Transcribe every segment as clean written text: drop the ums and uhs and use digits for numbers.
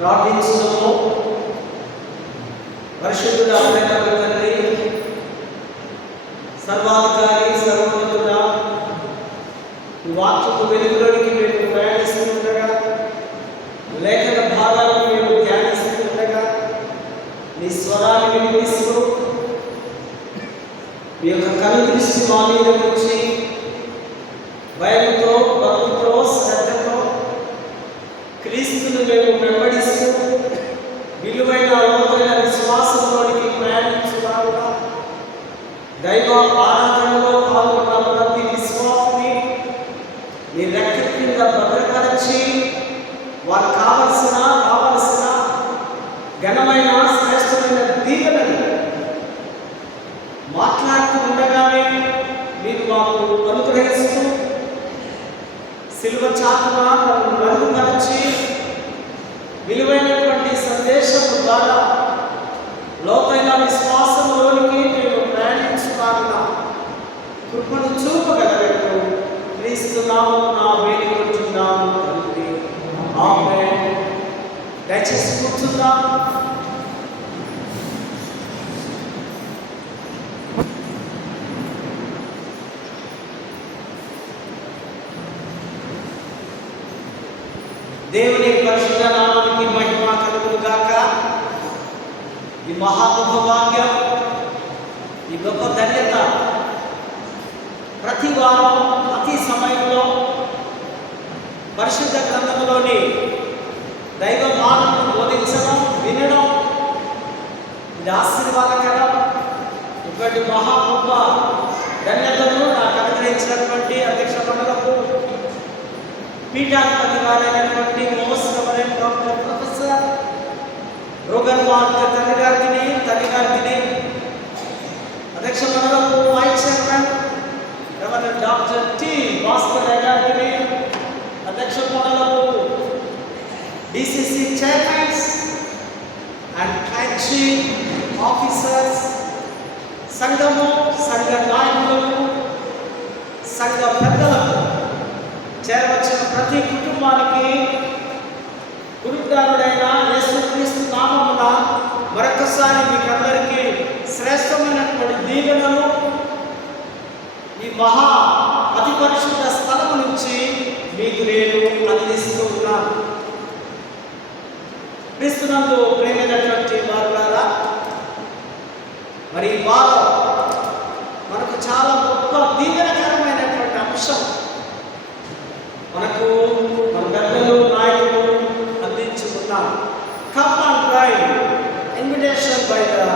ప్రార్థించుదాము. పరిశుద్ధుడా ప్రేమ తండ్రి, సర్వాధికారి, సర్వోన్నతుడా, ఈ వాక్యపు వెలుగులోనికి మేము ప్రయాణిస్తుండగా, లేఖన భాగాలను మేము ధ్యానిస్తుండగా, నీ స్వరాన్ని వినిపిస్తూ మీ యొక్క కనుదృష్టి మా మీద నుంచి భయంతో, భక్తితో, శ్రద్ధతో క్రీస్తును మేము వెంబడిస్తూ విలువైన లోతైన విశ్వాసంలోనికి ప్రయాణించున్నారుగా, దైవ ఆరాధనలో పాల్గొన్న ప్రతి విశ్వాసిని మీ రెక్కల కింద భద్రపరిచి వారు కావలసిన ఘనమైన శ్రేష్టమైన దీవెనని మాట్లాడుతూ ఉండగానే మీరు మాకు అనుగ్రహిస్తూ సిలువ చాటున నన్ను మరుగుపరిచి విలువైనటువంటి సందేశం ద్వారా లోతైన విశ్వాసంలోనికి మేము ప్రయాణించున్నారుగా కృపను చూపగలగట్టు క్రీస్తు నామమున వేడుకుంటున్నాము తండ్రి. ఆమేన్. దయచేసి కూర్చుందాం. దేవుని పరిశుద్ధ నామానికి మహిమ కలుగును గాక. ఈ మహాగొప్ప భాగ్యం, ఈ గొప్ప ధన్యత ప్రతి వారం ప్రతి సమయంలో పరిశుద్ధ గ్రంథంలోని దైవ మాటలను బోధించడం, వినడం ఇది ఆశీర్వాదకరం. ఇటువంటి మహా గొప్ప ధన్యతను నాకు అనుగ్రహించినటువంటి అధ్యక్ష మండలకు పీఠాధిపతి వారైనటువంటి most reverend doctor professor Rogan Walter తల్లి గారికి అధ్యక్ష మండలకు vice chairman reverend doctor T Bhaskar గారికి, అధ్యక్ష మండలకు DCC chairmans and clergy officers, సంఘ నాయకులకు, సంఘ పెద్దలకు, చేరవచ్చిన ప్రతి కుటుంబానికి గురుద్వారుడైన యేసుక్రీస్తు నామమున మరొకసారి మీకు అందరికీ శ్రేష్టమైనటువంటి దీవెనలు ఈ మహా అతి పరిశుద్ధ స్థలము నుంచి మీకు నేను అందిస్తూ ఉన్నాను. క్రీస్తునందు ప్రేమైనటువంటి వారులారా, మరి ఈ వారం మనకు చాలా గొప్ప దీవెనకరమైనటువంటి అంశం మనకు మన పెద్దలు నాయకులు అందించుకున్నారు. Come and drive, invitation by the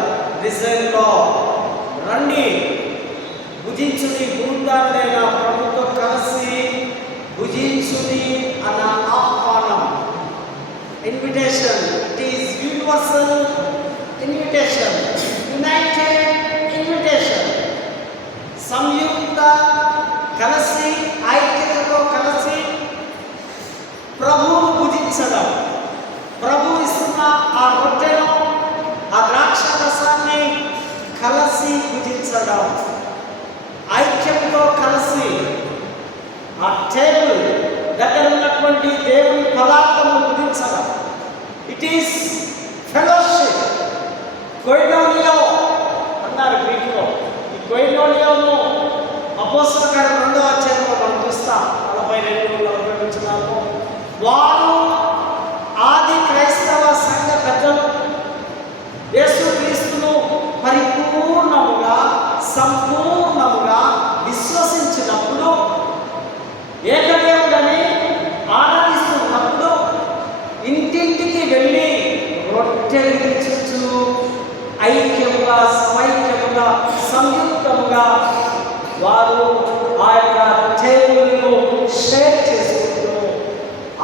risen lord. రండి, భుజించుని, గురుద్వారుడైన ప్రభుతో కలిసి భుజించుని అన్న ఆహ్వానం. Invitation, it is universal invitation, united invitation. సంయుక్త కలిసి, ఐక్యతతో కలిసి ప్రభువును భుజించడం, ప్రభు ఇస్తున్న ఆ రొట్టెను, ఆ ద్రాక్ష రసాన్ని కలిసి భుజించడం, ఐక్యంతో కలిసి ఆ టేబుల్ దగ్గర ఉన్నటువంటి దేవుని పదార్థము భుజించడం. It is fellowship. కొయినోనియో అన్నారు గ్రీకులో. ఈ కొయినోనియోను అపోస్తల కార్యం 2వ అధ్యాయంలో మనం చూస్తాం. 42-40 వచనాల్లో వారు ఆది క్రైస్తవ సంఘ పెద్దలు యేసుక్రీస్తును పరిపూర్ణముగా, సంపూర్ణముగా విశ్వసించినప్పుడు, ఏకదేవుడని ఆరాధిస్తున్నప్పుడు ఇంటింటికి వెళ్ళి రొట్టె విరిచుచు ఐక్యముగా, సమైక్యముగా, సంయుక్తముగా వారు ఆ యొక్క టేబుల్ను షేర్ చేసుకుంటూ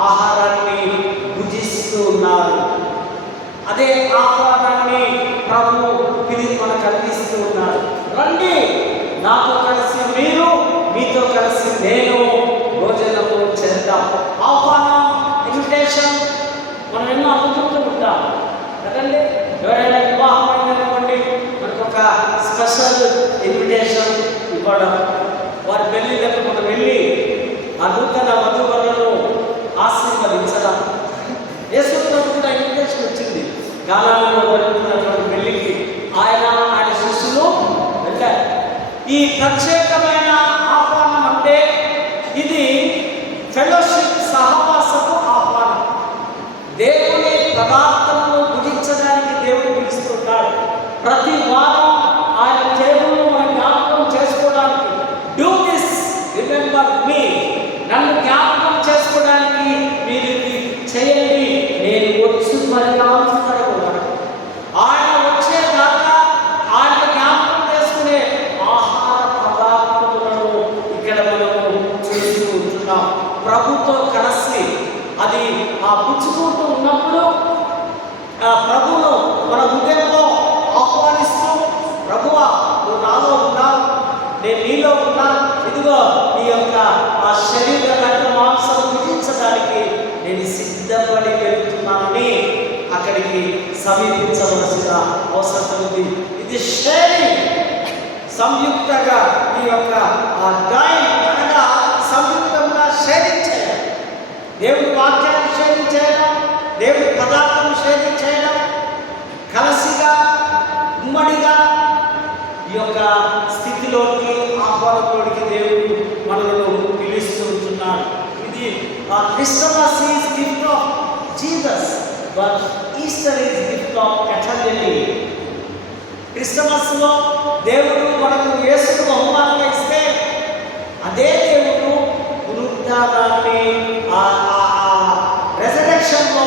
ఆహారాన్ని భుజిస్తూ ఉన్నారు. అదే ఆహ్వానాన్ని ప్రభు పిలిచి మనకు అందిస్తూ ఉన్నారు. రండి, నాతో కలిసి మీరు, మీతో కలిసి నేను భోజనము చేద్దాం. ఆహ్వానం, ఇన్విటేషన్ మనం ఎన్నో అందుకుంటూ ఉంటాం కదండి. ఎవరైనా వివాహమైనటువంటి మనకు ఒక స్పెషల్ ఇన్విటేషన్ ఇవ్వడం, వారి పెళ్ళిళ్ళకు మనం వెళ్ళి ఆ నూతన వధువులను ఆశీర్వదించడం, యేసు ప్రభువు కూడా జరగబోతున్నటువంటి పెళ్లికి ఆయన శిష్యులు వెళ్ళారు. ఈ ప్రత్యేకమైన ఆహ్వానం అంటే ఇది ఫెలోషిప్, సహవాసపు ఆహ్వానం. దేవుని పదార్థమును భుజించడానికి దేవుడు పిలుస్తుంటాడు. ప్రతి వారం ఆయన టేబుల్ను మనం జ్ఞాపకం చేసుకోవడానికి, డూ దిస్ రిమెంబర్ మీ, నన్ను జ్ఞాపకం చేసుకోవడానికి మీరు ఇది చేయండి, నేను వచ్చి పరిణామం. ఆయన వచ్చేదాకా ఆయన జ్ఞాపకం చేసుకునే ఆహార పదార్థములను ఇక్కడ మనము చేస్తూ ఉంటున్నాం. ప్రభుతో కలిసి అది పుచ్చుకుంటూ ఉన్నప్పుడు ప్రభువును మన హృదయంలో ఆహ్వానిస్తూ, ప్రభువా నువ్వు నాలో ఉన్నావు, నేను నీలో ఉన్నాను, ఇదిగో నీ యొక్క ఆ శరీర రక్త మాంసం భుజించడానికి నేను సిద్ధపడి వెళ్తున్నానని అక్కడికి సమీపించవలసిన అవసరం ఉంది. ఇది షేరింగ్, సంయుక్తంగా ఈ యొక్క డైన్ అనగా సంయుక్తంగా షేరింగ్ చేయడం, దేవుడి వాక్యాన్ని షేరింగ్ చేయడం, దేవుడి పదార్థం షేరింగ్ చేయడం, కలసిగా ఉమ్మడిగా ఈ యొక్క స్థితిలోకి, ఆహ్వానంలోకి దేవుడు మనలను పిలుస్తూ ఉంటున్నాడు. ఇది Christmas is gift of Jesus, but Easter is gift of eternity. క్రిస్మస్లో దేవుడు మనకు యేసుకు బహుమానంగా ఇస్తే, అదే దేవుడు పునరుద్ధానాన్ని, రెజరెక్షన్లో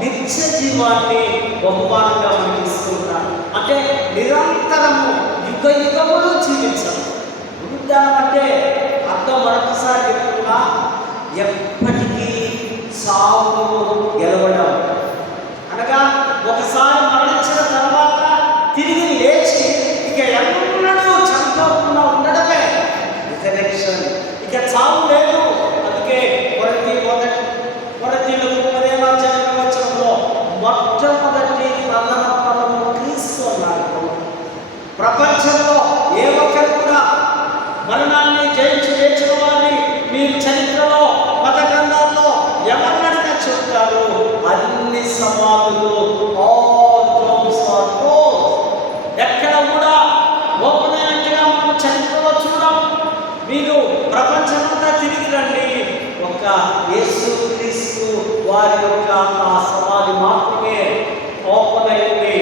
నిత్య జీవాన్ని బహుమానంగా మనకి ఇస్తున్నాడు. అంటే నిరంతరము యుగ యుగములు జీవించడం. పునరుద్ధానం అంటే అర్థం మరొకసారి చెప్తున్నా, ఎప్పటికీ సాగు గెలవడం. అనగా ఒకసారి మరణించిన తర్వాత తిరిగి లేచి ఇక ఎన్నడూ చనిపోకుండా ఉండడమే రిజరెక్షన్. ఇక చావు లేదు. అందుకే కొరతీలకు 10వ వచనంలో మొట్టమొదటి ప్రధాన పదము క్రీస్తు అన్నారు. ప్రపంచంలో ఏ ఒక్కరు కూడా మరణాన్ని జయించి లేచిన వారిని మీరు చరిత్రలో, మత గ్రంథాల్లో ఎవరినైనా చెప్తారు, అన్ని సమాధులు ఎక్కడ కూడా ఓపెన్ అయినట్టుగా మనం చరిత్రలో చూడం. మీరు ప్రపంచమంతా తిరిగి రండి, ఒక యేసు క్రీస్తు వారి యొక్క ఆ సమాధి మాత్రమే ఓపెన్ అయింది.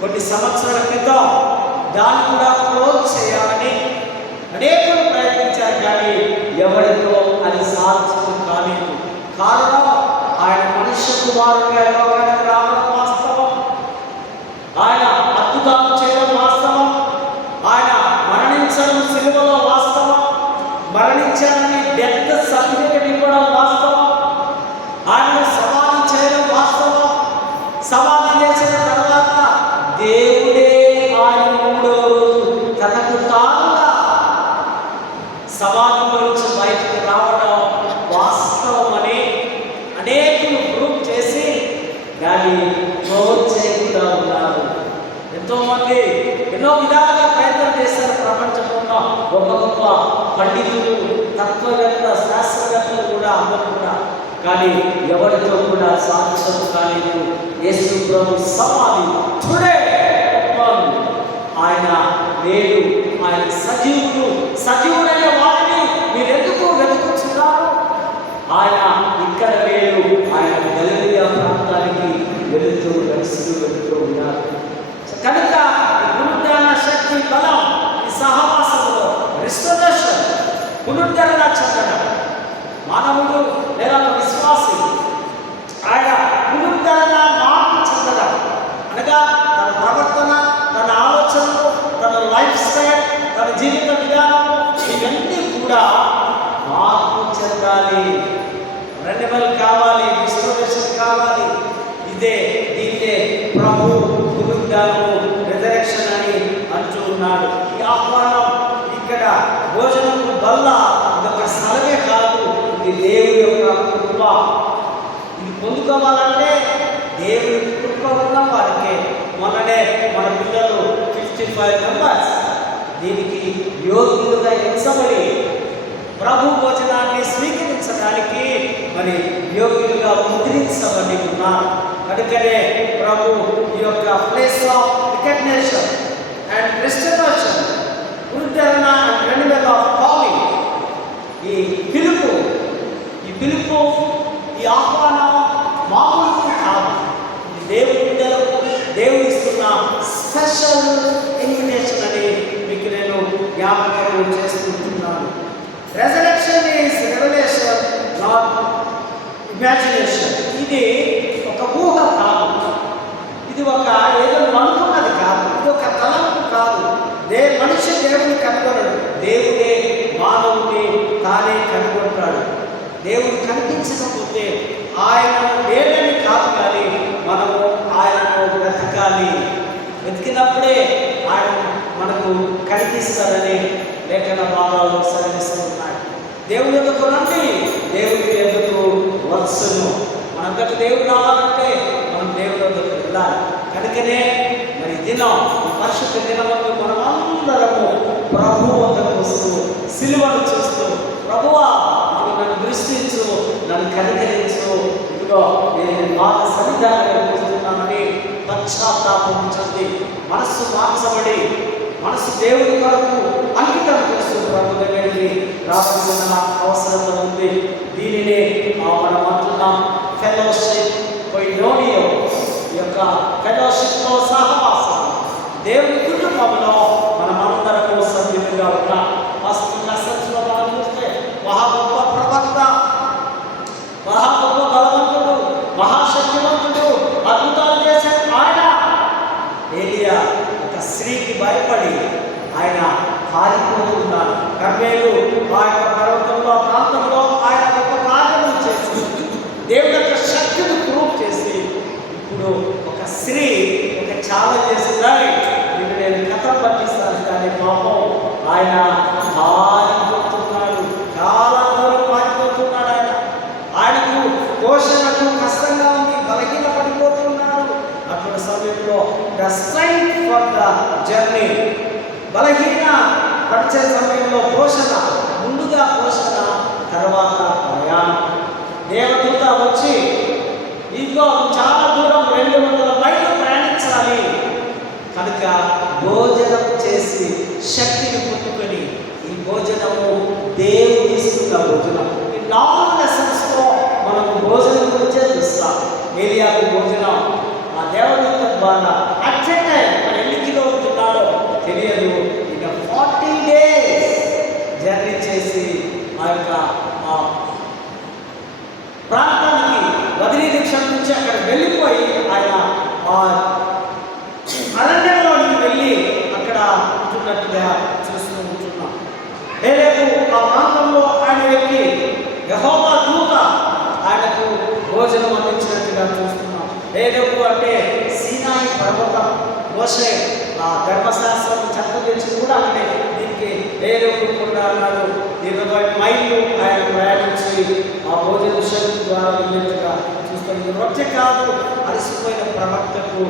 కొన్ని సంవత్సరాల క్రితం దాన్ని కూడా క్లోజ్ చేయాలని అనేకులు ప్రయత్నించారు, కానీ ఎవరితో అది సాధ్యం కాలేదు. కారణం, ఆయన మనుష్య కుమారుడిగా లోకానికి రావడం వాస్తవం, ఆయన అద్భుతాలు చేయడం వాస్తవం, ఆయన మరణించడం సిలువలో వాస్తవం, మరణించాలని డెత్ సర్టిఫికెట్ ఇవ్వడం వాస్తవం, ఆయన సమాధి చేయడం వాస్తవం. సమాధి చేసిన తర్వాత దేవుడే ఆయన 3వ రోజు తనకు తానుగా సమాధిలో నుంచి బయటకు రావడం వాస్తవం అని అనేకులు ప్రూవ్ చేసి దాన్ని క్లోజ్ చేయకుండా ఉన్నారు. ఎంతోమంది ఎన్నో విధాలుగా ప్రయత్నం చేశారు. ప్రపంచంలో గొప్ప గొప్ప పండితులు, తత్వవేత్త, శాస్త్రవేత్తలు కూడా అందరూ కూడా, కానీ ఎవరితో కూడా సాధ్యం కాలేదు. యేసు ప్రభు సమాధి టుడే ఆయన లేడు, ఆయన సజీవుడు. సజీవుడైన వారిని మీరెందుకు వెతుకుతున్నారు? ఆయన ఇక్కడ లేడు, ఆయన గలిలయ ప్రాంతానికి వెళుతూ ఉన్నారు. కనుక పునరుద్ధరణ శక్తి, బలం ఈ సహవాసంలో రిస్టరేషన్, పునరుద్ధరణ చెందడం. మానవుడు లేదా విశ్వాసి ఆయన పునరుద్ధరణ మార్పు చెందడం అనగా తన ప్రవర్తన, తన ఆలోచనలు, తన లైఫ్ స్టైల్, తన జీవిత విధానం ఇవన్నీ కూడా మార్పు చెందాలి, రెన్యువల్ కావాలి, రిస్టరేషన్ కావాలి. దీన్నే ప్రభు పునరుద్ధానము, రిజరెక్షన్ అని అంటూ ఉన్నాడు. ఈ ఆహ్వానం ఇక్కడ భోజనం వల్ల ఇదొక స్థలమే కాదు, ఇది దేవుడి యొక్క కృప. ఇది పొందుకోవాలంటే దేవుడి కృప ఉన్న వారికే. మొన్ననే మన పిల్లలు 55 మెంబర్స్ దీనికి యోగ్యులుగా ఎంచబడి ప్రభు భోజనాన్ని స్వీకరించడానికి మరి యోగ్యులుగా ముద్రించబడి ఉన్నారు. కనుకనే ప్రభు ఈ యొక్క place of recognition and restitution, పునరుద్ధరణ అండ్ రెన్యువల్ ఆఫ్ కాలింగ్. ఈ పిలుపు ఈ ఆహ్వానం మామూలు కాదు. దేవుడు ఇస్తున్న స్పెషల్ ఇన్విటేషన్ అని మీకు నేను జ్ఞాపకం చేసుకుంటున్నాను. Resurrection is revolution, not imagination. ఇది ఒక ఊహ కాదు, ఇది ఒక ఏదో అనుకున్నది కాదు, ఇది ఒక తలంపు కాదు. మనిషి దేవుని కనుగొనడు, దేవుడే మానవుని తానే కనుగొంటాడు. దేవుడు కనిపించకపోతే ఆయన లేదని కాదు, కానీ మనము ఆయనను వెతకాలి. వెతికినప్పుడే ఆయన మనకు కనిపిస్తారని లేఖన భాగాల్లో సెలవిస్తున్నాయి. దేవుని ఎదుకు రండి, దేవుని ఎదుకు వచ్చును. మనంతటి దేవుడు రావాలంటే మనం దేవుని ఎదుకు వెళ్ళాలి. కనుకనే మరి దినం, పరిశుద్ధ దినమందు మనమందరము ప్రభువు వద్దకు వస్తూ సిలువను చూస్తూ, ప్రభువా నన్ను దృష్టించు, నన్ను కనికరించు, ఇదిగో నేను బాగా సన్నిధానంగా కూర్చున్నానని పశ్చాత్తాపం చెంది మనస్సు మార్చబడి మనసు దేవుడి కొరకు అంకితం చేస్తూ ప్రభు దగ్గరికి రావాల్సిన అవసరం ఉంది. దీనినే మనం అంటున్నాం ఫెలోషిప్ కొయినోనియో. ఈ యొక్క ఫెలోషిప్లో సహవాసం, దేవుని కుటుంబంలో మనమందరము సభ్యులుగా ఉన్నాం. వస్తున్న మెసేజ్లో మనం చూస్తే మహా గొప్ప ప్రవక్త, మహా గొప్ప బలవంతుడు, మహాశక్తివంతుడు, అద్భుతాలు చేసే ఆయన ఏలియా ఒక స్త్రీకి భయపడి ఆయన పారిపోతున్నాడు. కర్మేలు ఆ యొక్క పర్వతంలో ప్రాంతంలో ఆయన గొప్ప కార్యము చేసి దేవుడి యొక్క శక్తిని ప్రూవ్ చేసి ఇప్పుడు ఒక స్త్రీ ఒక ఛాలెంజ్ చేసింది, ఇప్పుడు నేను కథ పట్టిస్తాను, కానీ పాపం ఆయన పారిపోతున్నాడు, చాలా దూరం పారిపోతున్నాడు. ఆయనకు పోషణకు కష్టంగా ఉంది, బలహీన పడిపోతున్నాడు. అటువంటి సమయంలో the strength for the journey, బలహీన పడిచే సమయంలో పోషణ, ముందుగా పోషణ, తర్వాత ప్రయాణం. దేవదూత వచ్చి ఇదిగో చాలా దూరం 200 మైళ్ళు ప్రయాణించాలి కనుక భోజనం చేసి శక్తిని పొందుకొని, ఈ భోజనము దేవుడు ఇస్తున్న భోజనం. ఈ 4 లెసన్స్లో మనకు భోజనం గురించే చూస్తాం. ఏలియాకు భోజనం ఆ దేవదూత ద్వారా అచ్చటే మన ఎన్నికలో ఉంటున్నాడో తెలియదు. ఇక 40 days జర్నీ చేసి ఆ యొక్క ప్రాంతానికి బదిలీ దీక్ష నుంచి అక్కడ వెళ్ళిపోయి ఆయన అరణ్యంలోనికి వెళ్ళి అక్కడ ఉంటున్నట్టుగా చూస్తూ ఉంటున్నాం. లేదు ఆ ప్రాంతంలో ఆయన వ్యక్తి యెహోవా దూత ఆయనకు భోజనం అందించినట్టుగా చూస్తున్నాం. లేదు అంటే సీనాయి పర్వతం, మోషే ఆ ధర్మశాస్త్రం చట్టం తెచ్చి కూడా అక్కడే దీనికి లేకుండా అన్నాడు. 20 మైళ్ళు ఆయన ప్రయాణించి ఆ భోజన శక్తి ద్వారా వెళ్ళినట్టుగా చూస్తాం. ఇది రొట్టె కాదు, అలసిపోయిన ప్రవక్తకు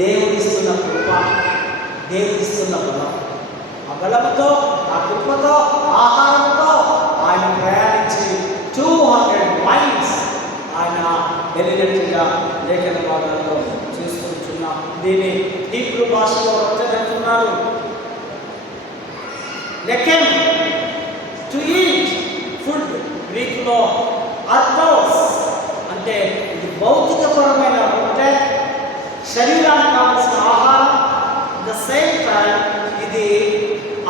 దేవుడిస్తున్న కృప, దేవుడిస్తున్న బలం. ఆ బలంతో, ఆ కృపతో, ఆహారంతో ఆయన ప్రయాణించి 200 మైల్స్ ఆయన వెళ్ళినట్టుగా లేఖన భాగాల్లో చూసుకుంటున్నాం. దీన్ని హీబ్రూ భాషలో రొట్టెనంటున్నారు. లెకెమ్, టు ఈట్ ఫుడ్, గ్రీకులో అర్థోస్ అంటే ఇది భౌతికపరమైన రొట్టె, శరీరానికి కావాల్సిన ఆహారం. ద సేమ్ టైం ఇది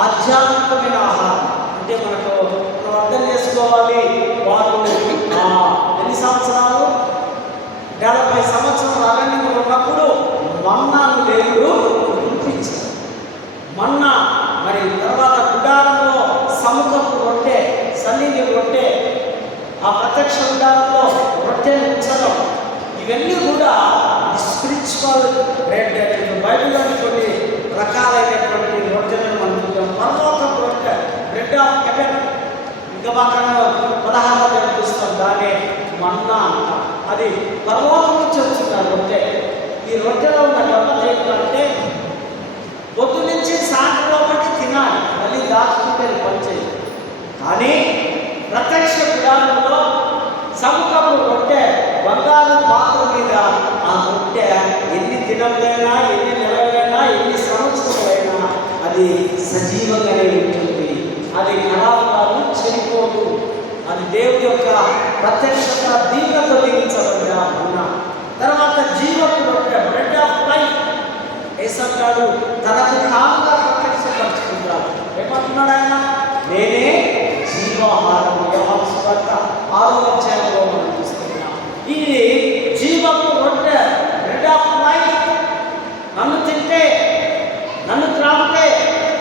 ఆధ్యాత్మికమైన ఆహారం. అంటే మనం అర్థం చేసుకోవాలి, వాళ్ళు ఎన్ని సంవత్సరాలు 70 సంవత్సరాలు అరణ్యంలో ఉన్నప్పుడు మన్నాను దేవుడు కురిపించాడు. మన్నా మరి తర్వాత గుడారంలో సముఖపు రొట్టె, సన్నిధి రొట్టె, ఆ ప్రత్యక్ష గుడారంలో రొట్టెను ఉంచడం, ఇవన్నీ కూడా స్పిరిచువల్ బ్రెడ్. బైబిల్లోని కొన్ని రకాలైనటువంటి రొట్టెలను మనం చూద్దాం. పరలోకపు రొట్టె, బ్రెడ్ ఆఫ్ హెవెన్, ఇంకా పక్కన 16 చూస్తాం, దాన్ని మన్నా అంటాం. అది పరలోకం నుంచి వచ్చిన రొట్టె. ఈ రొట్టెలో ఉన్న గమ్మత్ ఏంటంటే పొద్దు నుంచి సాయంత్రం బట్టి తినాలి, మళ్ళీ దాచుకుంటే పనిచేయదు. కానీ ప్రత్యక్ష గుడారంలో సముఖపు రొట్టె, బంగారు పాత్ర మీద ఆ రొట్టె ఎన్ని దినములైనా, ఎన్ని నెలలైనా, ఎన్ని సంవత్సరాలైనా అది సజీవంగానే ఉంటుంది. అది ఖరాబు కాదు, చెడిపోదు. అది దేవుడి యొక్క ప్రత్యక్షత దీవెనతో దీవించబడ్డ మన్నా. తర్వాత జీవపు రొట్టె, బ్రెడ్ ఆఫ్ లైఫ్. యేసంటాడు తనకు తానుగా ప్రత్యక్షపరుచుకుంటాడు. ఏమంటున్నాడు ఆయన? నేనే జీవాహారము. యోహాను సువార్త 6వ అధ్యాయంలో మనం చూస్తున్నాం. ఇది జీవపు రొట్టె, బ్రెడ్ ఆఫ్ లైఫ్. నన్ను తింటే, నన్ను త్రాగితే,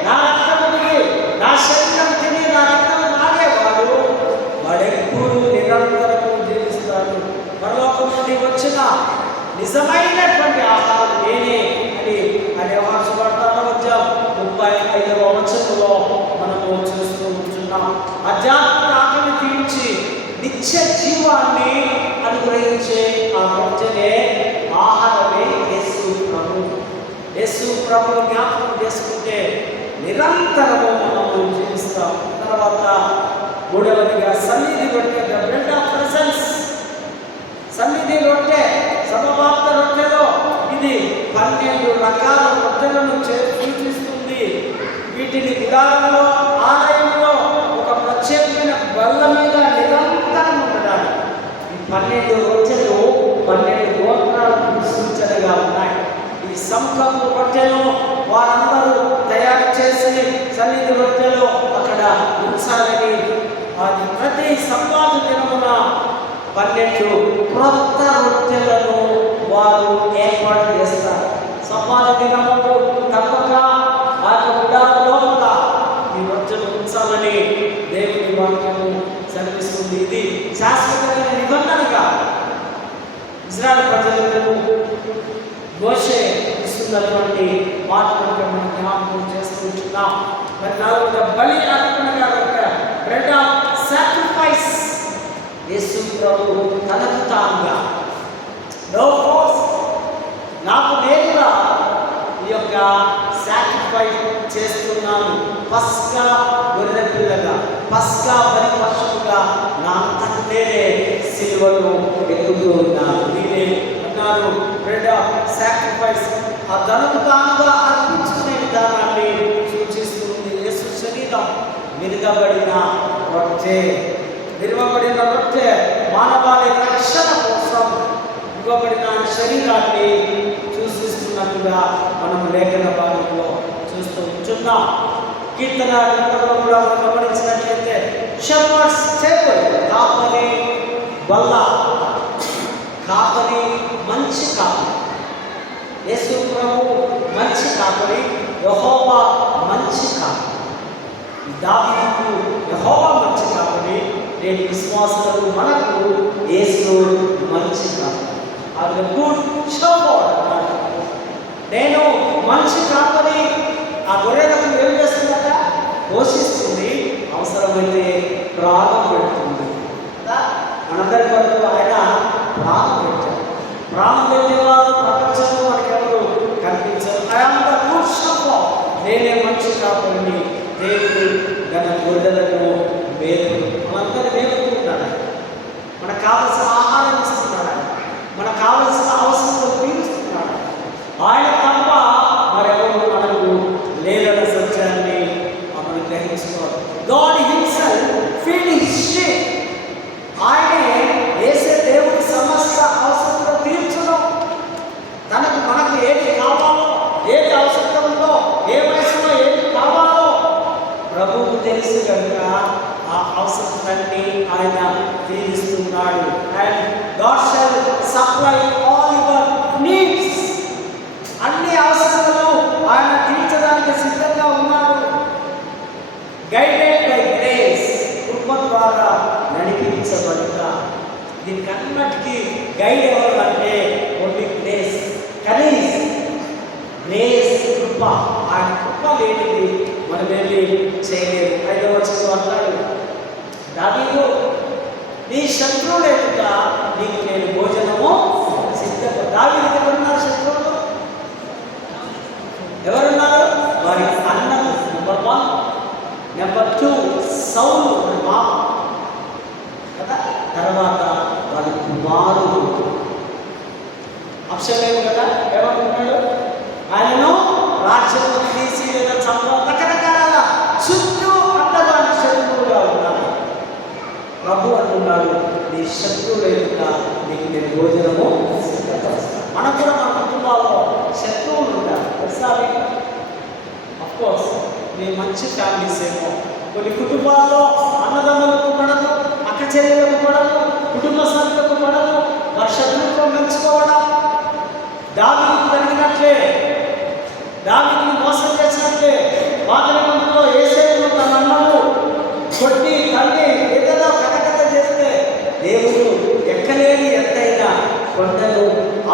నా రక్తము తిని, నా శరీరం తిని, నా రక్తం తాగేవాడు వాడెప్పుడు నిరంతరము జీవిస్తాడు. పరలోకం నుండి వచ్చిన నిజమైనటువంటి ఆహారం నేనే అని యోహాను సువార్త 35వ వచనంలో మనము చూస్తూ ఉంటున్నాం. ఆధ్యాత్మిక ఆకలిని తీర్చి నిత్య జీవాన్ని అనుగ్రహించే ఆ రొట్టెనే, ఆహారమే యేసు ప్రభు. యేసు ప్రభువు జ్ఞాపకం చేసుకుంటే నిరంతరము మనము జీవిస్తాం. తర్వాత మూడవదిగా సన్నిధి రొట్టె, ద బ్రెడ్ ఆఫ్ ప్రెజెన్స్. సన్నిధి రొట్టె, సమభాక్త రొట్టెలో ఇది 12 రకాల రొట్టెలను సూచిస్తుంది. వీటిని గుడారంలో, ఆలయంలో ఒక ప్రత్యేకమైన బల్ల మీద నిరంతరం ఉండడానికి ఈ 12 రొట్టెలు 12 గోత్రాలకు సూచనగా ఉన్నాయి. ఈ సముఖపు రొట్టెను వారందరూ తయారు చేసి సన్నిధి రొట్టెలో అక్కడ ఉంచాలని, అది ప్రతి సంవాద దినమున 12 క్రొత్త రొట్టెలను వారు ఏర్పాటు చేస్తారు. సంవాద దినముకు తప్పక ఆ గుడారంలో ఈ రొట్టెలు ఉంచాలని దేవుని వాక్యము సెలవిస్తుంది. ఇది శాశ్వతమైన నిబంధనగా ఇజ్రాయెల్ ప్రజలకు మోషే ఇస్తున్నటువంటి మాటలను మనం జ్ఞాపకం చేస్తూ ఉంటున్నాం. మరి 4వ బలి అర్పణగా బ్రెడ్ ఆఫ్ సాక్రిఫైస్. యేసు ప్రభువు తనకు తానుగా, నో ఫోర్స్, నాకు నేనుగా ఈ యొక్క సాక్రిఫైస్ చేస్తున్నాను. పస్కా గొర్రె పిల్లగా, పస్కా బలిపక్షుగా నా అంతకు నేనే సిలువను ఎక్కుతూ ఉన్నాను. నేనే అన్నారు బ్రెడ్ ఆఫ్ సాక్రిఫైస్. ఆ తనకు తానుగా అర్పించుకునే విధానాన్ని సూచిస్తుంది. యేసు శరీరం విరగబడిన రొట్టె, విరవబడిన రొట్టె మానవాళి రక్షణ కోసం ఇవ్వబడిన శరీరాన్ని సూచిస్తున్నట్టుగా మనం లేఖన భాగంలో చూస్తూ ఉంటున్నాం. కీర్తన గ్రంథంలో కూడా మనం గమనించినట్లయితే షెపర్డ్స్ టేబుల్, కాపరి బల్ల, కాపరి మంచి కాపరి. యేసు ప్రభువు మంచి కాపరి, యెహోవా మంచి కాపరి. దావీదుకు యెహోవా మంచి కాపరి, నేటి విశ్వాసులకు మనకు యేసు మంచి కాపరి. అది గుడ్ షెపర్డ్ అన్నమాట. నేను మంచి కాపరి. ఆ గొర్రెలకు ఏం చేస్తుందట? పోషిస్తుంది, అవసరమైతే ప్రాణం పెడుతుంది. మనందరి వరకు ఆయన ప్రాణం పెట్టారు. ప్రాణం పెట్టేవారు ప్రపంచంలో మనకెవరు కనిపించరు. ఐఎమ్ ద గుడ్ షెపర్డ్, నేనే మంచి కాపరిని. దేవుడు గత గొర్రెలను వేరు మనందరి వేరుకుంటాడు. మనకు కావలసిన ఆహారం ఇస్తున్నాడు, మనకు కావలసిన అవసరం తీరుస్తున్నాడు. ఆయన తప్ప మరెవరు మనకు లేదన్న సత్యాన్ని మనం గ్రహించుకోవాలి. God himself feed his sheep. ఆయనే వేసే దేవుడి సమస్త అవసరం తీర్చడం. మనకు ఏది కావాలో, ఏది అవసరం ఉందో, ఏ వయసులో ఏది కావాలో ప్రభువుకు తెలుసు కనుక ఆ అవసరాన్ని ఆయన తీరుస్తున్నాడు. And God shall supply all your needs. అన్ని అవసరాలను ఆయన తీర్చడానికి సిద్ధంగా ఉన్నాడు. గైడెడ్ బై గ్రేస్, కృప ద్వారా నడిపించబడుట. దీనికి అన్నిటికీ గైడ్ ఎవరు అంటే ఓన్లీ గ్రేస్. కనీస్ గ్రేస్, కృప. ఆయన కృప లేనిది మనం వెళ్ళి చేయలేదు. 5వ వచనంలో అంటాడు దావీదు, నీ శత్రువులు ఎదుట నీకు నేను భోజనము సిద్ధం. దావీదు ఎవరున్నారు? శత్రువులు ఎవరున్నారు? వారి అన్నలు నెంబర్ 1, నెంబర్ 2 సౌలు మామ కదా. తర్వాత వారి కుమారుడు అబ్షలోము కదా. ఏమనుకున్నాడు? ఆయనను రాజ్యంలో తీసి లేదా రకరకాల చుట్టూ అడ్డవాడి శత్రువుగా ఉన్నాడు. ప్రభు అంటున్నాడు, నీ శత్రువు లేకుండా నీకు నేను భోజనము. మనకు కూడా మన కుటుంబాల్లో శత్రువులు ఉంటారు. ఒకసారి అఫ్కోర్స్ మీ మంచి ఫ్యామిలీస్ ఏమో, కొన్ని కుటుంబాల్లో అన్నదమ్ములకు పడదు, అక్క చెల్లెలకు పడదు, కుటుంబ సభ్యులకు పడదు, వారి శత్రుత్వం పెంచుకోవడం. దావీదుకు కలిగినట్లే, దావీదుని మోసం చేసినట్లే పాత నిబంధనలో యేసేపును తన అన్నలు కొట్టి తల్లి ఏదైనా కథ చేస్తే దేవుడు ఎక్కలేని ఎత్తైన కొండలు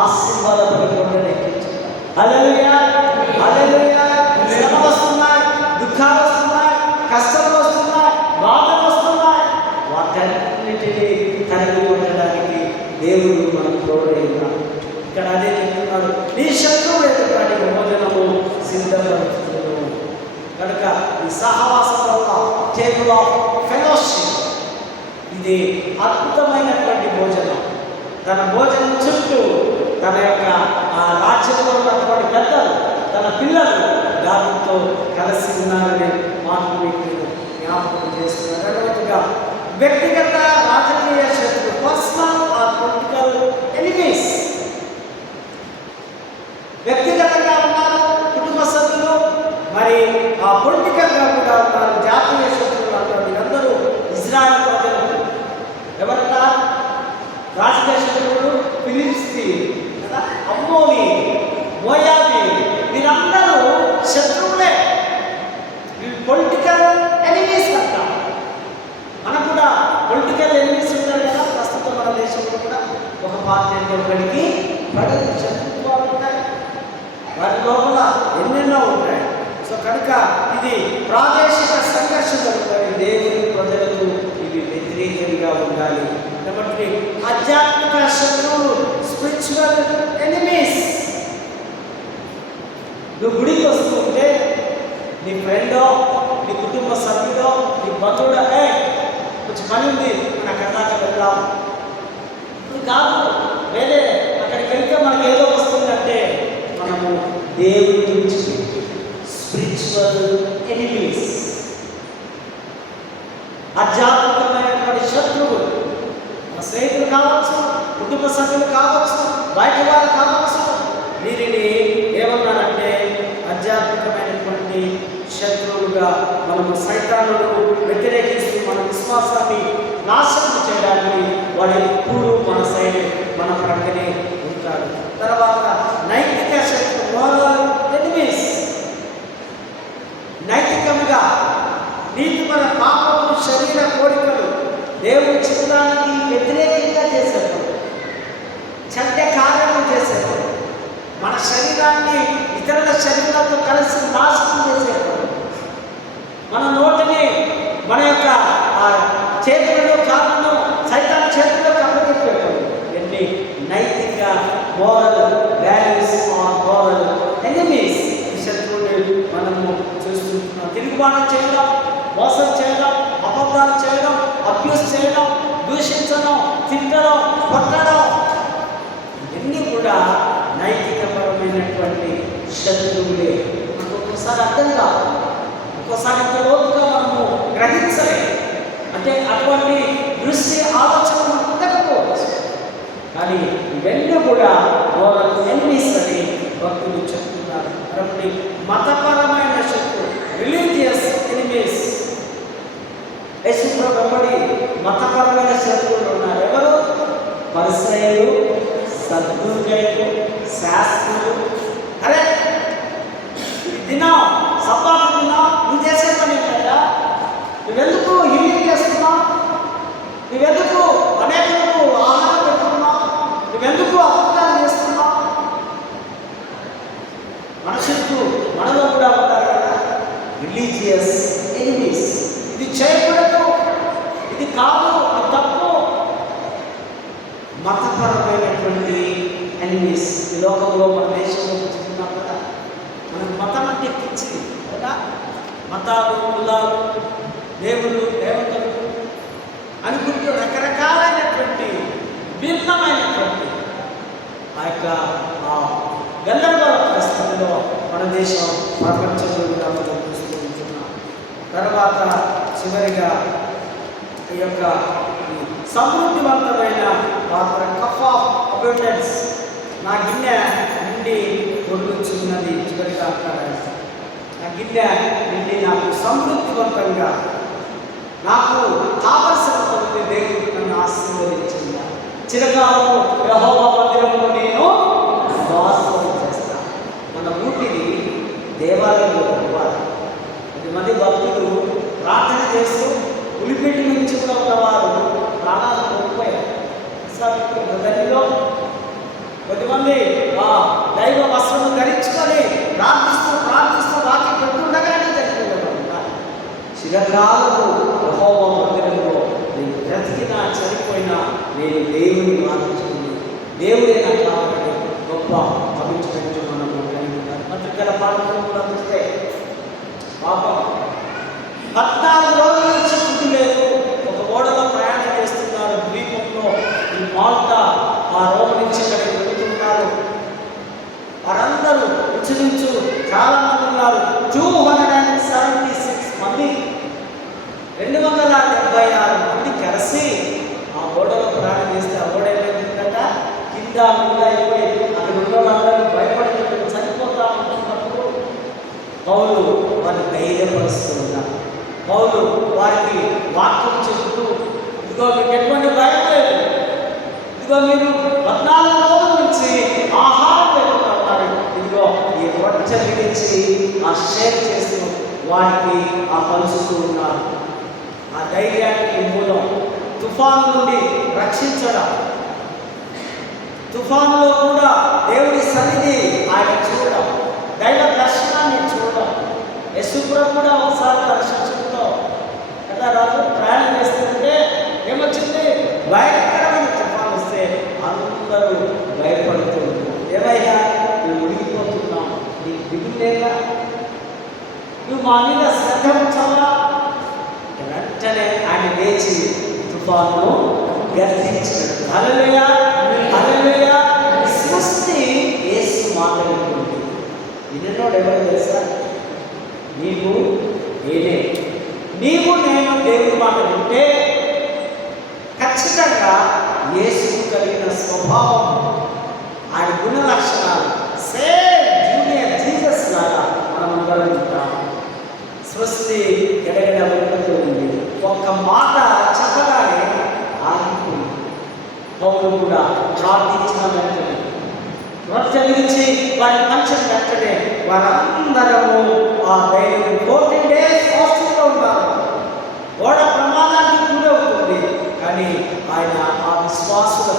ఆశీర్వాదపడి కొండలు ఎక్కించారు. హల్లెలూయా, హల్లెలూయా. శ్రమలు వస్తున్నాయి, దుఃఖాలు వస్తున్నాయి, కష్టాలు వస్తున్నాయి, బాధలు వస్తున్నాయి. వాటన్నిటినీ తరిగి ఉండడానికి దేవుడు మనకు తోడైనాడు. ఇక్కడ అదే చెప్తున్నాడు, నీ శత్రువు ఎదుట నీకు భోజనము సిద్ధపడుతున్నాడు. కనుక ఈ సహవాసం వల్ల టేబుల్ ఆఫ్ ఫెలోషిప్ ఇది అద్భుతమైనటువంటి భోజనం. తన భోజనం చుట్టూ తన యొక్క ఆ రాజ్యంలో ఉన్నటువంటి పెద్దలు, తన పిల్లలు దానితో కలిసి ఉన్నారనే మాటలు మీకు జ్ఞాపకం చేస్తున్నారు. రెండవదిగా వ్యక్తిగత రాజకీయ శత్రువు, పర్సనల్ ఆర్ పొలిటికల్ ఎనిమీస్. వ్యక్తిగతంగా ఉన్నారు కుటుంబ సభ్యులు, మరి ఆ పొలిటికల్గా కూడా ఉన్నారు జాతీయ శత్రువులు అంటారు. వీరందరూ ఇజ్రాయెల్ ప్రజలు. ఎవరంట? రాజకీయ శత్రువులు ఫిలిస్తీన్ కదా, అమ్మోని, మోయాబి, వీరందరూ శత్రువులే. వీళ్ళు పొలిటికల్ ఎనిమీస్ అంటారు. మనకు కూడా పొలిటికల్ ఎనిమీస్ ఉంటారు కదా. ప్రస్తుతం మన దేశంలో కూడా ఒక పార్టీ అంటే ఒకరికి ప్రజలు శత్రుత్వాలు ఉంటాయి, వారి లోపల ఎన్నెన్నో ఉంటాయి. సో కనుక ఇది ప్రాదేశిక సంఘర్షణ జరుగుతాయి. దేవుని ప్రజలకు ఇవి వ్యతిరేకంగా ఉండాలి. కాబట్టి ఆధ్యాత్మిక శత్రువులు, స్పిరిచువల్ ఎనిమీస్. నువ్వు గుడికి వస్తుంటే నీ ఫ్రెండో, నీ కుటుంబ సభ్యుడో, నీ బంధువుడో, కొంచెం పని ఉంది మన కర్ణాటక వెళ్దాం, ఇప్పుడు కాదు వేరే అక్కడికి వెళ్తే మనకి ఏదో వస్తుందంటే మనము దేవుడి గురించి స్పిరిచువల్ ఎనిమీస్, ఆధ్యాత్మికమైనటువంటి శత్రువులు. మన స్నేహితులు కావచ్చు, కుటుంబ సభ్యులు కావచ్చు, బయట వారు కావచ్చు. వీరిని ఏమన్నారంటే ఆధ్యాత్మికమైనటువంటి శత్రువులుగా మనము సైతానులను వ్యతిరేకిస్తూ మన విశ్వాసాన్ని నాశనం చేయడానికి వాడు ఎప్పుడు మన సైడ్ మన ప్రక్కనే ఉంటాడు. తర్వాత నైతిక శత్రు, మోరల్ ఎనిమీస్. నైతికంగా నీతిపర పాపము, శరీర కోరికలు దేవుని చిత్తానికి వ్యతిరేకంగా చేసేవాడు, చెడ్డ కార్యాలు చేసేవాడు, మన శరీరాన్ని ఇతరుల శరీరాలతో కలిసి నాశనం చేసేవాడు, మన నోటిని, మన యొక్క చేతులను, కాళ్ళను సైతాన్ చేతుల్లో కప్పచెప్పేవాడు. ఎన్ని నైతిక moral values or moral enemies శత్రువుని మనము చూస్తున్నాం. తిరుగుబాటు చేయడం, మోసం చేయడం, అబద్ధాలు చేయడం, అబ్యూస్ చేయడం, దూషించడం, తిట్టడం, కొట్టడం, ఇవన్నీ కూడా నైతికపరమైనటువంటి శత్రువులే. మనకు ఒక్కోసారి అర్థం కాదు, ఒక్కోసారి ఇంత లోతుగా మనము గ్రహించలేదు. అంటే అటువంటి దృశ్య ఆలోచన మనకు ఉండకపోవచ్చు. కానీ ఇవన్నీ కూడా మోరల్ ఎనిమీస్ అని భక్తులు చెప్తున్నారు. కాబట్టి మతపరమైన శత్రువు, రిలీజియస్ ఎనిమీస్. యేసుప్రభు వెంబడి మతపరమైన శత్రువులు ఉన్నారు. ఎవరు? పరిసయ్యులు, సద్దుకైలు, శాస్త్రులు. అరే దినం సబ్బాతు దినం నువ్వు చేసే పని ఏంటంటే, నువ్వెందుకు హీలింగ్ చేస్తున్నావు? నువ్వెందుకు అనేకులకు ఆహారం పెడుతున్నావు? నువ్వెందుకు అద్భుతాలు చేస్తున్నావు? మన చుట్టూ మనలో కూడా ఉంటారు కదా రిలీజియస్ ఎనిమీస్. ఇది చేయకూడదు, ఇది కాదు, ఇది తప్పు. మతపరమైనటువంటి ఎనిమీస్ ఈ లోకంలో మన దేశంలో చెప్తున్నాం కదా. మనకు మతం అంటే పిచ్చింది కదా. మతాలు, కులాలు, దేవుళ్ళు, దేవతలు అనుకుంటూ రకరకాలైనటువంటి భిన్నమైనటువంటి ఆ యొక్క గందరగోళ పరిస్థితిలో మన దేశం ప్రపంచంలో కూడా మనం చూస్తూ ఉంటున్నాం. తర్వాత చివరిగా ఈ యొక్క సమృద్ధివంతమైన పాత్ర, కప్ ఆఫ్ అబెండెన్స్, నా గిన్నె నిండి పొర్లుచున్నది. చివరిగా అంటారు, నా గిన్నె నిండి నాకు సమృద్ధివంతంగా, నాకు కావలసినంత దేవుడు నన్ను ఆశీర్వదించింది. చిరకాలము యెహోవా మందిరంలో నేను వాసం చేస్తాను. మన ఊపిరి దేవాలయంలో ఇవ్వాలి. 10 మంది భక్తులు ప్రార్థన చేస్తూ ఉలిపెట్టి నుంచి కూడా ఉన్నవారు ప్రాణాలు కోల్పోయారు. గదిలో 10 మంది దైవ వస్త్రము ధరించుకొని ప్రార్థిస్తూ వాక్యం పెడుతుండగానే చనిపోయేవారు. చిరకాలము యెహోవా మందిరంలో నేను బ్రతికినా చనిపోయినా నేను దేవుని మార్చుకుని దేవుడే నాకు కావాలని గొప్ప కమిట్మెంట్ మనము కలిగి ఉన్నారు. పత్రికల పాఠం కూడా చూస్తే పాపం 14 రోజుల నుంచి ఫుడ్ లేదు. ఒక ఓడలో ప్రయాణం చేస్తున్నారు ద్వీపంలో, ఈ మాల్టా ఆ రోడ్ నుంచి ఇక్కడికి వెళుతున్నారు. వారందరూ ఇంచుమించు చాలా మంది ఉన్నారు. 276 మంది, 276 మంది కలిసి ఆ ఓడలో ప్రయాణం చేస్తే ఆ ఓడ ఏమైందంట, కింద మీద అయిపోయి అక్కడ ఉన్న వాళ్ళందరూ భయపడుతూ చనిపోతామనుకున్నప్పుడు పౌలు వారిని ధైర్యపరుస్తూ ఉన్నారు. పౌలు వారికి వాక్యం చెబుతూ, ఇదిగో మీకు ఎటువంటి భయం లేదు, ఇదిగో మీరు 14 రోజుల నుంచి ఆహారం లేకుండా ఉన్నారు, ఇదిగో ఈ రొట్టె విడిచి ఆ షేర్ చేస్తూ వారికి ఆ పంచుతూ ఉన్నారు. ఆ ధైర్యానికి మూలం తుఫాను నుండి రక్షించడం. తుఫానులో కూడా దేవుడి సన్నిధి ఆయన చూడడం, దైవ దర్శనాన్ని చూడడం. యశుప్రభు కూడా ఒకసారి తన శిష్యులతో ఎలా రాజు ప్రయాణం చేస్తుంటే ఏమొచ్చింది, భయంకరమైన తుఫాను వస్తే అందరూ భయపడుతూ ఏమైనా మేము మునిగిపోతున్నాం, నీకు దిగులు లేదా, నువ్వు మా మీద శ్రద్ధ ఉంచావా? వెంటనే ఆయన లేచి తుఫాను గర్జించినట్టు హల్లెలూయా హల్లెలూయా సృష్టి యేసు మాట్లాడుతుంది. విన్నోడు ఎవరు తెలుసా? నీవు నేనే. నీవు నేను దేవుడి మాట వింటే ఖచ్చితంగా యేసు కలిగిన స్వభావం, ఆయన గుణ లక్షణాలు సేమ్ జూనియర్ జీసస్ లాగా మనం అందరం ఉంటాం. సృష్టి గడగడ వణుకుతూ ఉంది. ఒక్క మాట చెప్పగానే ఆగిపోయింది. పౌలు కూడా ప్రార్థించిన వెంటనే రొట్టె విరిచి వారి పంచిన వెంటనే వారందరము ఆ ధైర్యం 14 days హాస్టల్లో ఉన్నారు. ఓడ ప్రమాదానికి గురవుతుంది, కానీ ఆయన ఆ విశ్వాసం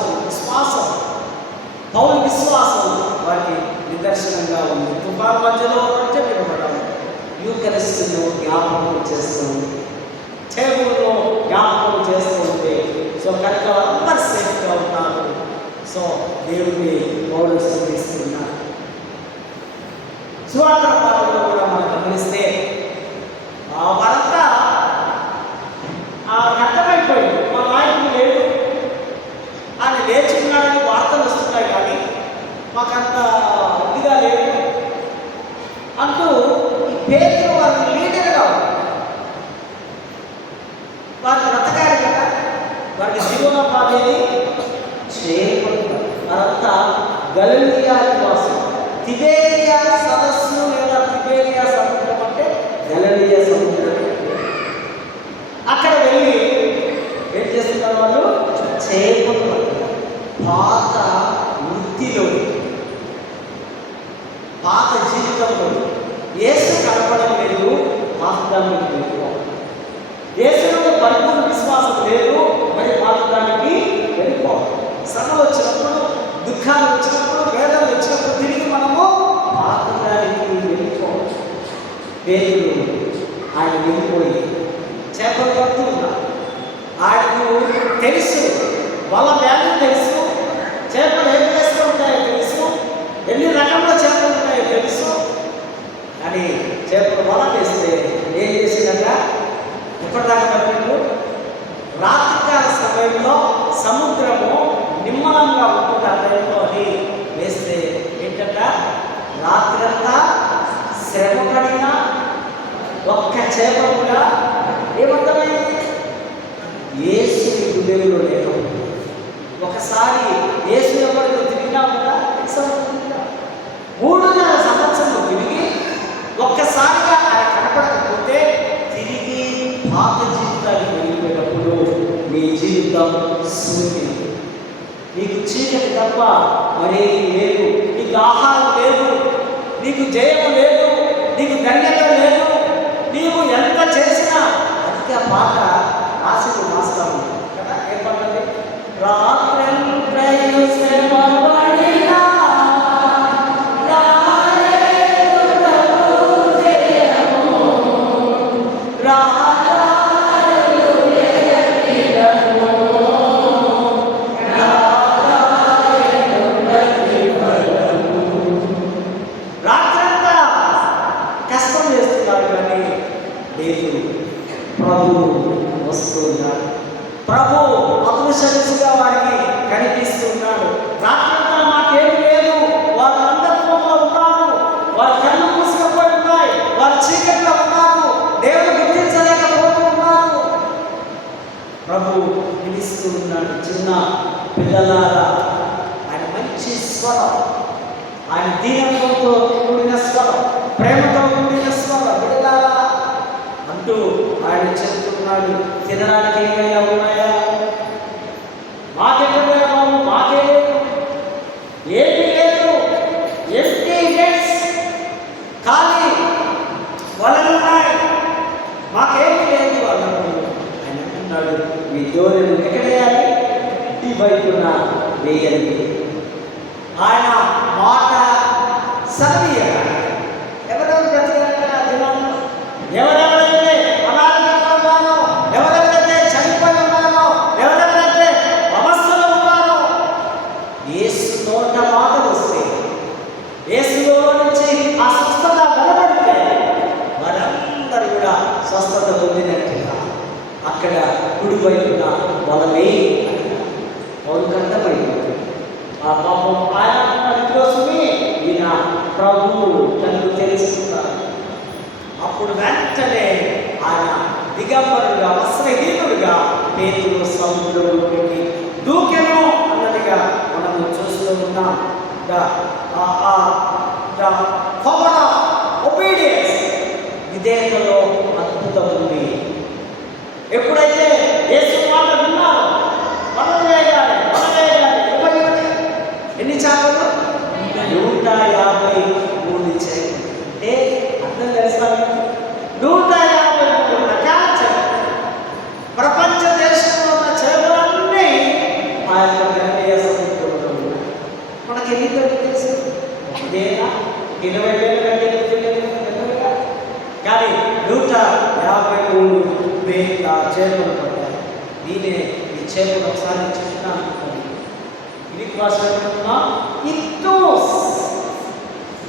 పౌలు విశ్వాసం వారికి నిదర్శనంగా ఉంది. తుఫాను మధ్యలో రొట్టె విరవడం, యూకరిస్టును జ్ఞాపకం చేస్తూ ఉంది, టేబుల్లో జ్ఞాపకం చేస్తూ ఉంది. సో కనుక అందరు సేఫ్గా ఉన్నారు. సో దేవుడిని పౌలు స్తుతిస్తున్నారు. సువార్త పాఠంలో కూడా మనం గమనిస్తే వారంతా అర్థమైపోయింది, మా నాయకుడు లేడు, ఆయన లేచి ఉన్నాడని వార్తలు వస్తున్నాయి, కానీ మాకంత ఇదిగా లేదు అంటూ ఈ పేతురు వారికి లీడర్గా వారు బ్రతకారు కదా, వారికి జీవనోపాధిని చేయబడుతుంది. వారంతా గలిలయ నివాసం. తిబేరియా సదస్సు లేదా తిబేరియా సముద్రం అంటే గలిలయ సముద్రం. అక్కడ వెళ్ళి ఏం చేస్తున్నారు వాళ్ళు? చేపలు పడుతున్నారు. పాత వృత్తిలో, పాత జీవితంలో యేసు కనపడం లేదు, పాతదానికి లేదు. యేసులో పరిపూర్ణ విశ్వాసం లేదు, మరి పాతదానికి వెళ్ళిపోవాలి. శ్రమ వచ్చినప్పుడు, దుఃఖాలు వచ్చినప్పుడు, వేదనలు వచ్చినప్పుడు తిరిగి మనము పాతదానికి వెళ్ళిపోవాలి. పేతురు ఆయన వెళ్ళిపోయి చేపలు పడుతూ ఉన్నారు. ఆయనకు తెలుసు, వాళ్ళ వ్యాధి తెలుసు, చేపలు ఏ ప్లేస్లో ఉంటాయో తెలుసు, ఎన్ని రకంలో చేపలు ఉంటాయో తెలుసు. కానీ చేపలు వల వేస్తే ఏం చేసిందట? ఎప్పటిదాకా పట్టిండు? రాత్రికాల సమయంలో సముద్రము నిమ్మలంగా ఉంటుంది ఆ టైంలో అని వేస్తే ఏంటంట రాత్రంతా శ్రమ పడినా ఒక్క చేప కూడా ఏమర్థమైంది? యేసుని గుండెలో లేదు. ఒకసారి యేసు ఎవరితో తిరిగినా కూడా 3.5 సంవత్సరాలు తిరిగి ఒక్కసారిగా ఆయన కనపడకపోతే తిరిగి పాత జీవితానికి వెళ్ళిపోయినప్పుడు నీ జీవితం శూన్యం. నీకు చీకటి తప్ప మరేది లేదు. నీకు ఆహారం లేదు, నీకు జయము లేదు, నీకు ధన్యత లేదు. నీవు ఎంత చేసినా అందుకే ఆ పాట రాసి రాస్తాము కదా. ఏం పడ్డది? రాత్రంతయు శ్రమపడినా రాలేదు ప్రభు జయము, రారాలు ఎగటిరము, రారాలు ప్రతిఫలము. రాత్రంతా కష్టం చేస్తున్నారు కానీ లేదు, ప్రభు వస్తున్నాడు. ప్రభు అదృశ్యంగా వారికి కనిపిస్తున్నాడు. రాత్రంతా మాకేమి లేదు, వారు అంధత్వంలో ఉన్నారు, వారి కళ్ళు మూసుకుపోయి ఉన్నాయి, వారు చీకట్లో ఉన్నారు, దేవుడు గుర్తించలేకపోతున్నారు. ప్రభు పిలుస్తూ ఉన్నాడు. చిన్న పిల్లలారా, ఆయన మంచి స్వరం, ఆయన దీనంతో కూడిన స్వరం, ప్రేమతో కూడిన స్వరం, పిల్లలారా అంటూ ఆయన చెప్తున్నాడు. తినడానికి ఏమైనా ఉన్నాయా? మాకెక్కడ బాబు, మాకే లేదు, ఏమీ లేదు, ఎంటీ నెట్స్, ఖాళీ వలలు ఉన్నాయి, మాకేమీ లేదు అన్నప్పుడు ఆయన అంటున్నాడు, మీ దోరెలు ఎక్కడేయాలి? ఇంటి బయటన వేయండి. ఆయన మాట సరియాలి. ఎవరెవరు బ్రతికారా దినాల్లో? ఎవరెవరైతే అనారోగ్యంగా ఉన్నారో, ఎవరెవరైతే చనిపోయి ఉన్నారో, ఎవరెవరైతే అవస్థలో ఉన్నారో, యేసు నోట మాట వస్తే, యేసులో నుంచి ఆ స్వస్థత వెలువడితే వారందరూ కూడా స్వస్థత పొందినట్టుగా అక్కడ కుడివైపున బలమే పౌరుకంతమైంది. ఆ పాపం ఆయన కోసమే ఈయన ప్రభువు తనకు తెలుసుకున్నారు. అప్పుడు వెంటనే ఆయన దిగంబరుడుగా, వస్త్రహీనుడుగా పేతురు సముద్రంలోకి దూకెను అన్నదిగా మనము చూస్తూ ఉన్నాం. పవర్ ఆఫ్ ఒబీడియన్స్, విధేయతలో అద్భుతం ఉంది. ఎప్పుడైతే యేసు మాట విన్నారో, మనం వేయాలి, ఎన్ని చేపలు? 153 చేపలు. అంటే అర్థం తెలుసా? 153 రకాల చేపలు. ప్రపంచ దేశంలో ఉన్న చేపలన్నీ ఆ యొక్క గంగయ్య సముద్రంలో ఉన్నాయి. మనకి ఎన్ని పేర్లు తెలుసు? ఇదేనా 20,000 కంటే కానీ 153 వేల చేపలు పడ్డాయి. నేనే ఈ చేపలు ఒకసారి చెప్తాను.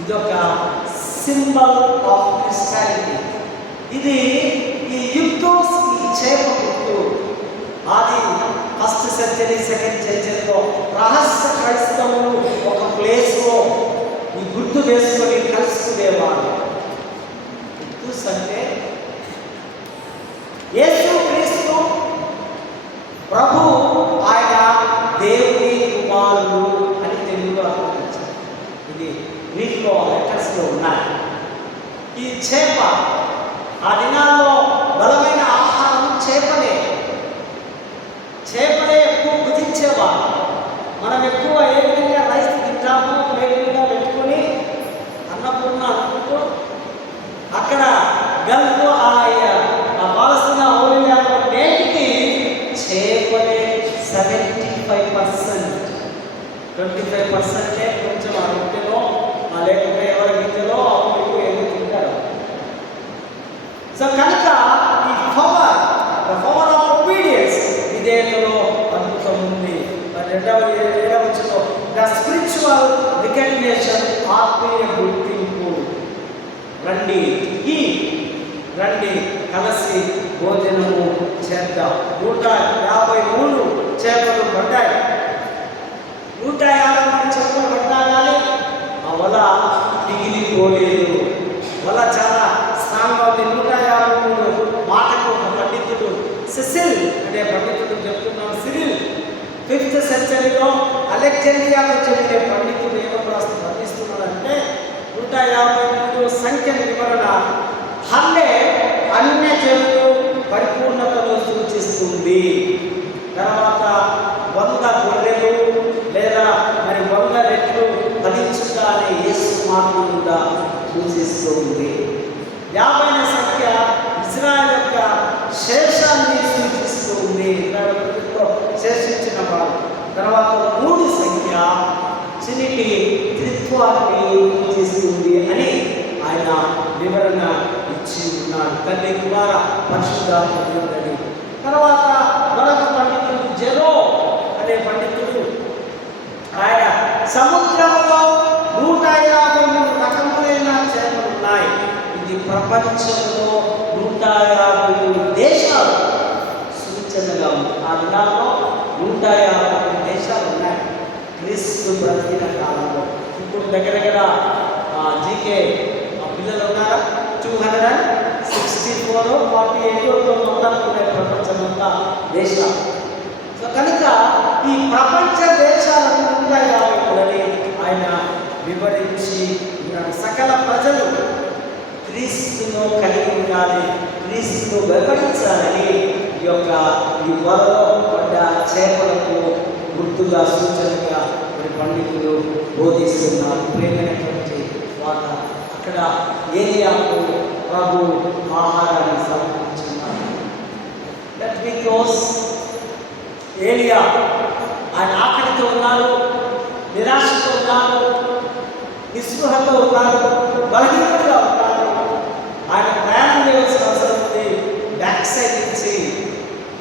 ఇదొక సింబల్ ఆఫ్ క్రిస్టియానిటీ. ఇది ఈ యుక్తోస్, ఈ చేప గుర్తు. అది ఫస్ట్ సెంచరీ, సెకండ్ సెంచరీలో రహస్య క్రైస్తవులు ఒక ప్లేస్లో ఈ గుర్తు వేసుకొని కలుసుకునేవారు. యుక్తోస్ అంటే యేసు క్రీస్తు ప్రభు, ఆయన దేవుని కుమారుడు అని తెలుగులో అర్థించారు. ఇది గ్రీక్లో లెటర్స్లో ఉన్నాయి. ఈ చేప ఆ దినాల్లో బలమైన ఆహారం చేపలే. చేపలే ఎక్కువ భుజించేవారు. మనం ఎక్కువ ఏ విధంగా రైస్ తింటామో ప్లేట్ మీద పెట్టుకొని అన్నపూర్ణ అనుకుంటూ అక్కడ గల్ఫ్ ఆ పాలస్తీనా ఓలియాలో నేటికి చేపలే 75%. 25% కొంచెం ఆ రొట్టెలో లేకపోతే ఎవరి గిన్నెలో అప్పుడు ఏమి తింటారు. సో కనుక ఈ పవర్ ఆఫ్ ఒబీడియన్స్, విధేయతలో అద్భుతం ఉంది. ఏడవ వచనంలో ద స్పిరిచువల్ రికగ్నిషన్, ఆత్మీయ గుర్తింపు. రండి కలిసి భోజనము చేద్దాం. 153 చేపలు పడ్డాయి. 150 చేపలు పడ్డా కానీ ఆ వల దిగి అలెగ్జాండ్రియాకు చెందిన పండితుడు ఏమని వర్ణిస్తున్నాడంటే 153 సంఖ్య వివరణ హల్లే అన్యజనులు పరిపూర్ణతను సూచిస్తుంది. తర్వాత 100 గొర్రెలు లేదా మరి 100 రెట్లు ఫలించుట అనే యేసు మాటలుగా సూచిస్తుంది. 50 సంఖ్య ఇజ్రాయెల్ యొక్క శేషాన్ని సూచిస్తుంది, శేషించిన వారు. తర్వాత 3 సంఖ్య చినిటి త్రిత్వాన్ని సూచిస్తుంది అని ఆయన వివరణ ఇచ్చి ఉన్నాడు. తండ్రి కుమార పరిశుద్ధాత్మ దేవుడని. తర్వాత మరొక పండితుడు జెరో అనే పండితుడు ఆయన సముద్రంలో 153 రకములైన చేపలు ఉన్నాయి. ఇది ప్రపంచంలో 153 దేశాలు సూచనగా ఉంది. ఆ దినాల్లో 153 దేశాలు ఉన్నాయి క్రీస్తు బ్రతికిన కాలంలో. ఇప్పుడు దగ్గర జీకే పిల్లలు ఉన్నారా 264 48 మొత్తానికి ప్రపంచమంతా దేశాలు. సో కనుక ఈ ప్రపంచ దేశాలను 153 ఆయన వివరించి ఉన్నాడు. సకల ప్రజలు క్రీస్తును కలిగి ఉండాలి, క్రీస్తును వెంబడించాలని ఈ వలలో పడ్డ చేపలకు గుర్తుగా సూచనగా మరి పండితులు బోధిస్తున్నారు. ప్రేమైనటువంటి వాట అక్కడ ఏలియాకు ప్రభు ఆహారాన్ని సమర్పించున్నారు. Let me close. ఏలియా ఆయన ఆకలితో ఉన్నారు, నిరాశతో ఉన్నారు, నిస్పృహతో ఉన్నారు, బలహీనంగా ఉన్నారు. ఆయన ప్రయాణం చేయవలసిన అవసరం ఉంది. బ్యాక్ సైడ్ నుంచి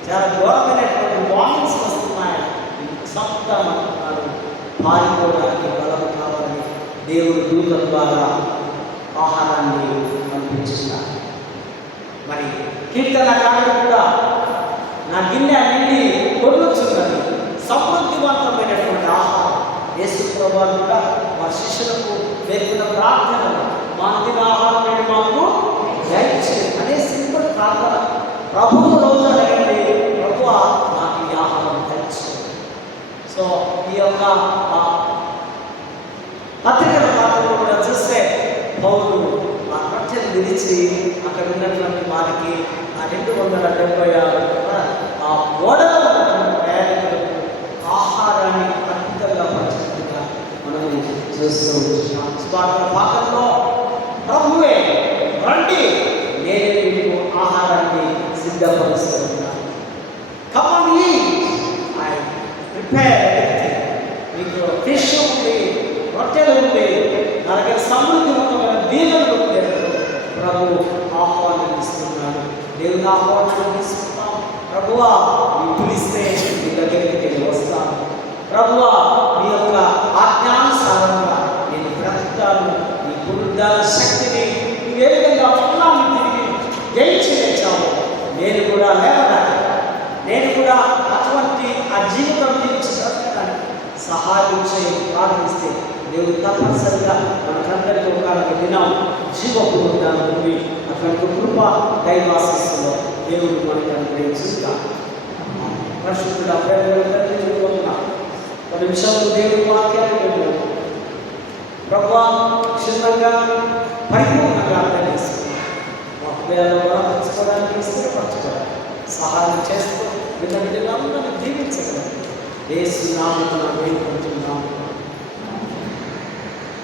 చాలా ఘోరమైనటువంటి వార్నింగ్స్ వస్తున్నాయి. సంపుతామంటున్నారు. పారిపోవడానికి బలం కావాలని దేవుడు దూత ద్వారా ఆహారాన్ని పంపించున్నారు. మరి కీర్తనకారుడు కూడా నా గిన్నె నిండి కొనుచున్నది సమృద్ధివంతమైనటువంటి ఆహారం. యేసు ప్రభువు కూడా వారి శిష్యులకు వేసిన ప్రార్థనలు మానవ ఆహారం అనేది మాకు దయచేయండి అనే సింపుల్ ప్రార్థన. ప్రభువు రోజు అడగండి, ప్రభువా నాకు ఈ ఆహారం దయచేయండి. సో ఈ యొక్క పత్రికల పాత్రలో కూడా చూస్తే పౌలు ఆ కట్టెలు విరిచి అక్కడ ఉన్నటువంటి వారికి ఆ 276 ఆ ఓడలో ఉన్నటువంటి ప్రయాణికులకు ఆహారాన్ని అద్భుతంగా పంచినట్టుగా మనం చూస్తూ ఉంటున్నాం. స్వార్థ భాగంలో ప్రభువే రండి, నేనే మీకు ఆహారాన్ని సిద్ధపరుస్తున్నాను. Come on eat, I prepare everything. మీకు ఫిష్ ఉంది, రొట్టెలు ఉంది, అలాగే సమృద్ధివంతమైన దీవెనలు ఉంది. ప్రభు ఆహ్వానం ఇస్తున్నాడు. దేవుని ఆహ్వానం తీసుకుంటాం. ప్రభువా నీ పిలిస్తే నీ దగ్గరికి నేను వస్తాను. ప్రభువా నీ యొక్క ఆజ్ఞానుసారంగా నేను బ్రతుకుతాను. నీ పునరుద్ధాన శక్తిని నువ్వు ఏ విధంగా పట్టణాన్ని తిరిగి జయించి తెచ్చావు, నేను కూడా లేవడానికి, నేను కూడా అటువంటి ఆ జీవితం జీవించి బ్రతకడానికి సహాయం చేయి ప్రార్థిస్తే దేవుడు తప్పనిసరిగా మనకందరికీ ఒక దినం జీవ పునరుద్ధానం ఉంది. అటువంటి కృప దైవాశిస్సులో దేవుడు మనకు అనుగ్రహించుగా. పరిశుద్ధుడు అభ్యర్థులున్నా ఒక నిమిషంలో దేవుడి వాక్యాన్ని ప్రభువా క్షుణ్ణంగా పరిపూర్ణంగా అర్థం చేసుకున్నాం. ఒకవేళ పంచుకోవడానికి స్థిరపరచుకోవడానికి సహాయం చేస్తూ విన్న బిడ్డలందరినీ దీవించగలం. యేసు నామమున వేడుకుంటున్నాము.